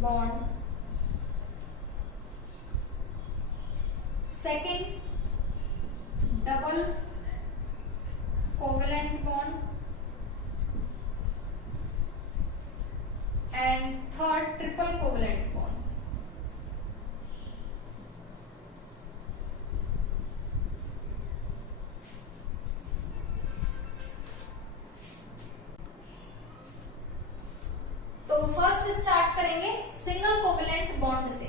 Bond, second double covalent bond, and third triple covalent bond. तो first start करेंगे single covalent bond से।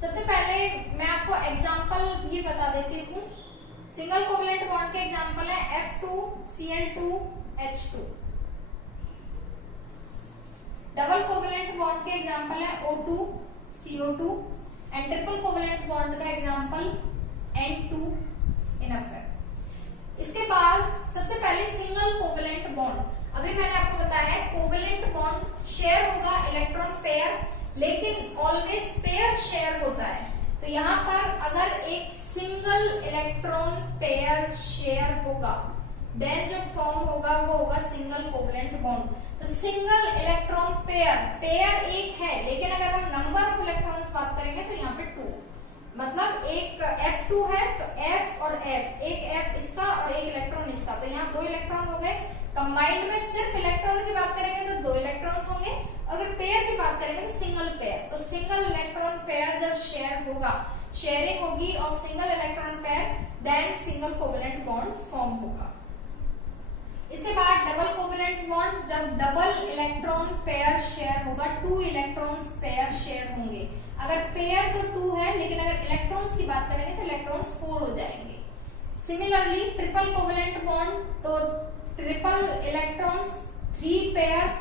सबसे पहले मैं आपको एग्जांपल भी बता देती हूँ। सिंगल कोवेलेंट बॉन्ड के एग्जांपल है F2Cl2H2। डबल कोवेलेंट बॉन्ड के एग्जांपल है O2CO2 and triple covalent bond का एग्जांपल N2NF। इसके बाद सबसे पहले सिंगल कोवेलेंट बॉन्ड। अभी मैंने आपको बताया है कोवेलेंट बॉन्ड शेयर होगा इलेक्ट्रॉन पेयर, लेकिन ऑलवेज पेयर शेयर होता है। तो यहाँ पर अगर एक सिंगल इलेक्ट्रॉन पेयर शेयर होगा देन जो फॉर्म होगा वो होगा सिंगल कोवेलेंट बॉन्ड। तो सिंगल इलेक्ट्रॉन पेयर, पेयर एक है लेकिन अगर हम नंबर ऑफ इलेक्ट्रॉन्स बात करेंगे तो यहाँ पे 2, मतलब एक F2 है तो F और F, एक F इसका और एक इलेक्ट्रॉन इसका, तो यहाँ 2 इलेक्ट्रॉन हो गए। कंबाइंड में सिर्फ इलेक्ट्रॉन की बात करेंगे तो 2 इलेक्ट्रॉन्स होंगे, अगर पेयर की बात करेंगे तो सिंगल पेयर। तो सिंगल इलेक्ट्रॉन पेयर जब शेयर होगा, शेयरिंग होगी of single electron pair, then single covalent bond form होगा। इसके बाद डबल कोवेलेंट बॉन्ड, जब डबल इलेक्ट्रॉन पेयर शेयर होगा, 2 इलेक्ट्रॉन्स पेयर शेयर होंगे। अगर पेयर तो 2 है लेकिन अगर इलेक्ट्रॉन्स की बात करेंगे तो इलेक्ट्रॉन्स 4 हो जाएंगे। सिमिलरली ट्रिपल कोवेलेंट बॉन्ड, तो ट्रिपल इलेक्ट्रॉन्स 3 पेयर्स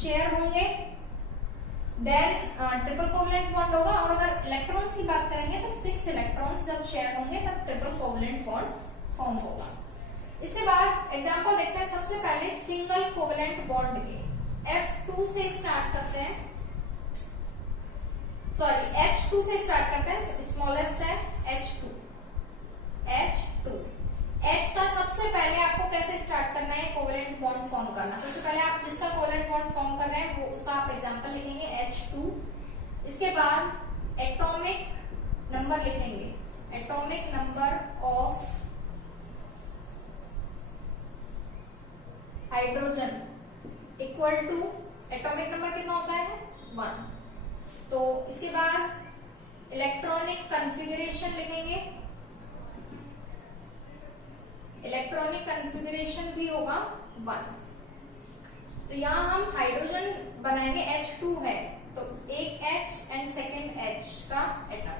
शेयर होंगे, देन ट्रिपल कोवेलेंट बॉन्ड होगा। और अगर इलेक्ट्रॉन्स की बात करेंगे तो 6 इलेक्ट्रॉन्स जब शेयर होंगे तब ट्रिपल कोवेलेंट बॉन्ड फॉर्म होगा। इसके बाद एग्जांपल देखते हैं सबसे पहले सिंगल कोवेलेंट बॉन्ड के। F2 से स्टार्ट करते हैं, सॉरी H2 से स्टार्ट करते हैं, स्मॉलेस्ट है H2। H का सबसे पहले आपको कैसे स्टार्ट करना है कोवेलेंट बॉन्ड फॉर्म करना। सबसे पहले आप जिसका कोवेलेंट बॉन्ड फॉर्म कर रहे हैं वो उसका आप एग्जांपल लिखेंगे H2। इसके बाद एटॉमिक नंबर लिखेंगे, atomic number of hydrogen equal to, atomic number कितना होता है 1। तो इसके बाद इलेक्ट्रॉनिक कॉन्फ़िगरेशन लिखेंगे, इलेक्ट्रॉनिक कॉन्फ़िगरेशन भी होगा 1। तो यहाँ हम हाइड्रोजन बनाएंगे, H2 है तो एक H एंड सेकेंड H का एटम।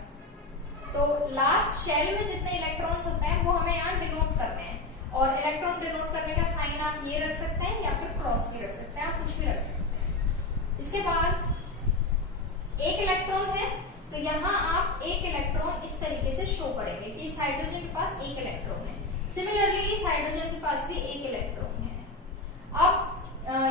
तो लास्ट शेल में जितने इलेक्ट्रॉन्स होते हैं वो हमें यहाँ डिनोट करने हैं, और इलेक्ट्रॉन डिनोट करने का साइन आप ये रख सकते हैं या फिर क्रॉस के रख सकते हैं, आप कुछ भी रख सकते हैं। इसके बाद एक इलेक्ट्रॉन है तो यहाँ आप एक इलेक्ट्रॉन इस तरीके से शो करेंगे कि इस हाइड्रोजन के पास एक इलेक्ट्रॉन है। सिमिलरली इस हाइड्रोजन के पास भी एक इलेक्ट्रॉन है। अब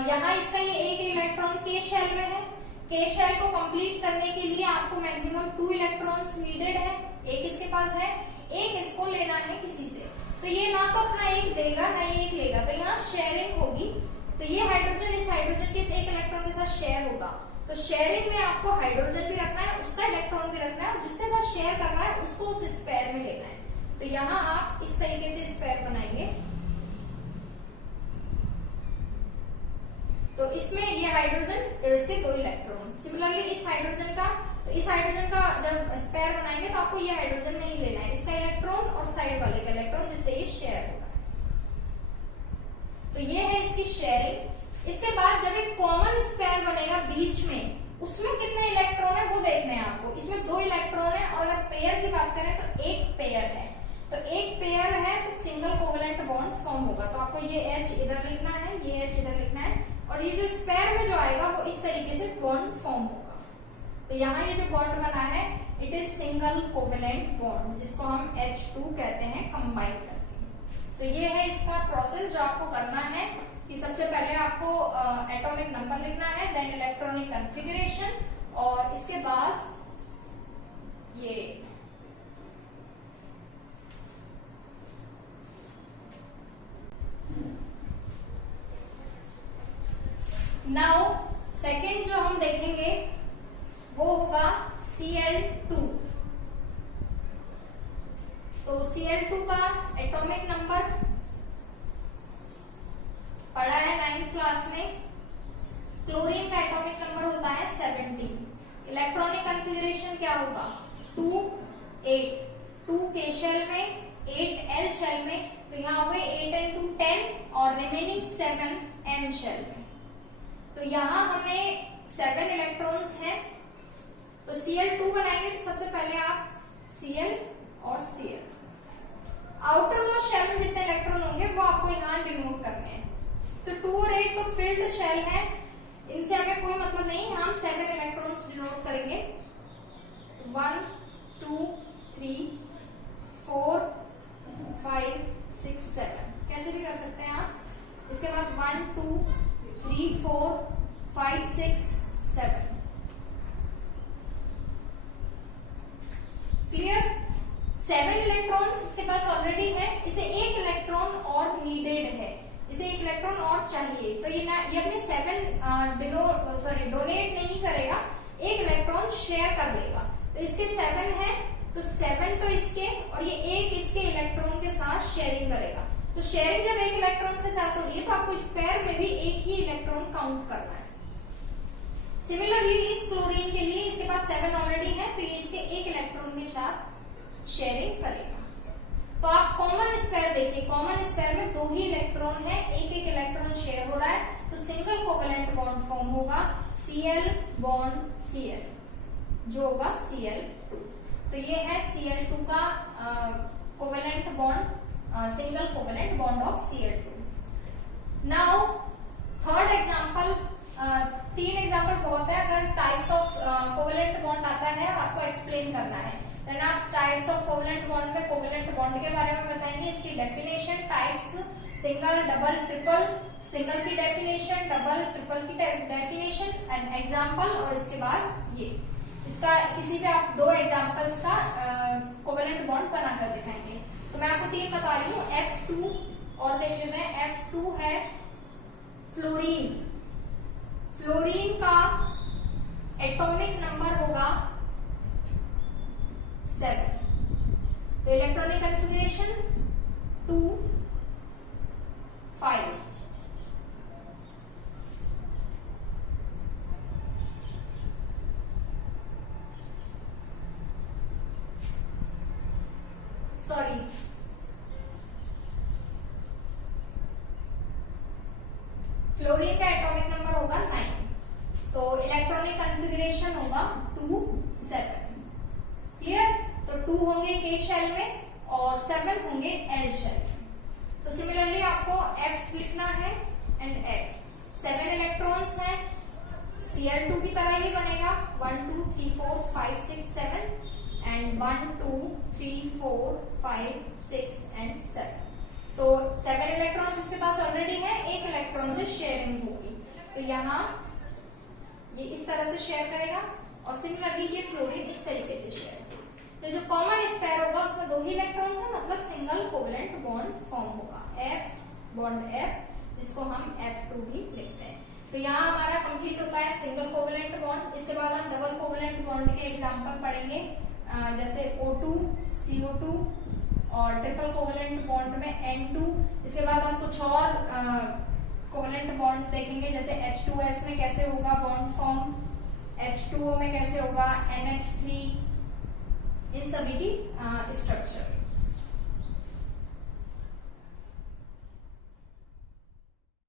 यहाँ इसका ये एक इलेक्ट्रॉन के शेल में है, के शेल को कंप्लीट करने के लिए आपको मैक्सिमम 2 इलेक्ट्रॉन्स नीडेड है। एक इसके पास है, एक इसको लेना है किसी से, तो ये ना तो अपना एक देगा ना ये एक लेगा, तो यहाँ शेयरिंग होगी। तो ये हाइड्रोजन इस हाइड्रोजन के इस एक इलेक्ट्रॉन के साथ शेयर होगा, तो शेयरिंग में आपको हाइड्रोजन भी रखना है, उसका इलेक्ट्रॉन भी रखना है, और जिसके साथ शेयर करना है उसको उस स्पेयर में लेना है। तो यहाँ आप इस तरीके से स्पेयर बनाएंगे। तो इसमें ये हाइड्रोजन और इसके 2 इलेक्ट्रॉन। सिमिलरली इस हाइड्रोजन का, तो इस हाइड्रोजन का जब स्पेयर बनाएंगे तो आपको ये हाइड्रोजन नहीं लेना है, इसका इलेक्ट्रॉन और साइड वाले का इलेक्ट्रॉन, जिससे ये शेयर होगा। तो ये है इसकी शेयरिंग। इसके बाद जब एक कॉमन स्पेयर बनेगा बीच में, उसमें कितने इलेक्ट्रॉन है वो देखने हैं आपको। इसमें 2 इलेक्ट्रॉन है, और अगर पेयर की बात करें तो एक पेयर है। तो एक पेयर है तो सिंगल कोवेलेंट बॉन्ड फॉर्म होगा। तो आपको ये H इधर लिखना है, ये H इधर लिखना है, और ये जो स्पेयर में जो आएगा वो इस तरीके से बॉन्ड फॉर्म होगा। तो यहाँ ये जो बॉन्ड बना है it is single covalent bond, जिसको हम H2 कहते हैं कंबाइन करके। तो ये है इसका प्रोसेस जो आपको करना है कि सबसे पहले आपको एटॉमिक नंबर लिखना है, देन इलेक्ट्रॉनिक कॉन्फ़िगरेशन, और इसके बाद ये नाउ सेकेंड जो हम देखेंगे वो होगा Cl2। तो Cl2 का एटॉमिक नंबर पढ़ा है 9th क्लास में। क्लोरीन का एटॉमिक नंबर होता है 17। इलेक्ट्रॉनिक कॉन्फ़िगरेशन क्या होगा 2 8, 2 K शेल में 8 L शेल में, तो यहाँ हुए 8 and 2 10 और रिमेनिंग 7 M शेल में। तो यहाँ हमें 7 इलेक्ट्रॉन्स हैं। तो Cl2 बनाएंगे तो सबसे पहले आप Cl और Cl, आउटर मोस्ट शेल में जितने इलेक्ट्रॉन होंगे वो आपको यहाँ डिनोट करने हैं। तो 2 और 8 तो फिल्ड शेल है, इनसे हमें कोई मतलब नहीं, हम 7 इलेक्ट्रॉन्स डिनोट करेंगे। 1 2 3 4 5 6 7 कैसे भी कर सकते हैं आप। इसके बाद 1 2 3 4 5 6 7 क्लियर। 7 इलेक्ट्रॉन्स इसके पास ऑलरेडी है, इसे एक इलेक्ट्रॉन और नीडेड है, इसे एक इलेक्ट्रॉन और चाहिए। तो ये अपने 7 डोनेट नहीं करेगा, एक इलेक्ट्रॉन शेयर कर लेगा। तो इसके 7 है, तो 7 तो इसके और ये एक इसके इलेक्ट्रॉन के साथ शेयरिंग करेगा। तो शेयरिंग जब एक इलेक्ट्रॉन के साथ हो रही है तो आपको स्पेयर में भी एक ही इलेक्ट्रॉन काउंट करना है। सिमिलरली इस क्लोरीन के लिए इसके पास 7 ऑलरेडी है, तो ये इसके एक इलेक्ट्रॉन के साथ शेयरिंग करेगा। तो आप कॉमन स्पेयर देखिए, कॉमन स्पेयर में 2 ही इलेक्ट्रॉन है, एक एक इलेक्ट्रॉन शेयर हो रहा है, तो सिंगल कोवेलेंट बॉन्ड फॉर्म होगा Cl बॉन्ड Cl, जो होगा Cl2। तो ये है Cl2 का covalent bond, single covalent bond of Cl2। Now third example, 3 example बहुत है। अगर टाइप्स ऑफ कोवेलेंट बॉन्ड आता है और आपको एक्सप्लेन करना है, देन आप टाइप्स ऑफ कोवेलेंट बॉन्ड में कोवेलेंट बॉन्ड के बारे में बताएंगे, इसकी definition, types, single double triple, single की डेफिनेशन, डबल ट्रिपल की डेफिनेशन एंड एग्जांपल, और इसके बाद ये इसका किसी भी आप 2 एग्जांपल्स का कोवेलेंट बॉन्ड बनाकर दिखाएंगे। तो मैं आपको 3 बता रही हूँ। F2 और देख लेते हैं, F2 है फ्लोरीन। फ्लोरीन का एटॉमिक नंबर होगा 7। तो इलेक्ट्रॉनिक कॉन्फ़िगरेशन 2 5। सॉरी, फ्लोरीन का एटॉमिक नंबर होगा 9, तो इलेक्ट्रॉनिक कॉन्फ़िगरेशन होगा 2 7। क्लियर। तो 2 होंगे K शेल में और 7 होंगे L शेल में। तो सिमिलरली आपको F लिखना है एंड F। 7 इलेक्ट्रॉन्स हैं, Cl2 की तरह ही बनेगा, 1 2 3 4 5 6 7 एंड 1 2 3 4 5 6 एंड 7। तो 7 इलेक्ट्रॉन्स इसके पास ऑलरेडी है, एक इलेक्ट्रॉन से शेयरिंग होगी, तो यहाँ ये इस तरह से शेयर करेगा और सिमिलरली ये फ्लोरीन इस तरीके से शेयर। तो जो कॉमन स्पेयर होगा उसमें 2 ही इलेक्ट्रॉन्स है, मतलब सिंगल कोवेलेंट बॉन्ड फॉर्म होगा, F बॉन्ड F, जिसको हम F2 भी लिखते हैं। तो यहाँ हमारा कंप्लीट होता है सिंगल कोवेलेंट बॉन्ड। इसके बाद हम डबल कोवेलेंट बॉन्ड के एग्जांपल पढ़ेंगे, जैसे O2 CO2 और ट्रिपल कोवेलेंट बॉन्ड में N2। इसके बाद हम कुछ और कोवेलेंट बॉन्ड देखेंगे, जैसे H2S में कैसे होगा बॉन्ड फॉर्म, H2O में कैसे होगा, NH3, इन सभी की स्ट्रक्चर।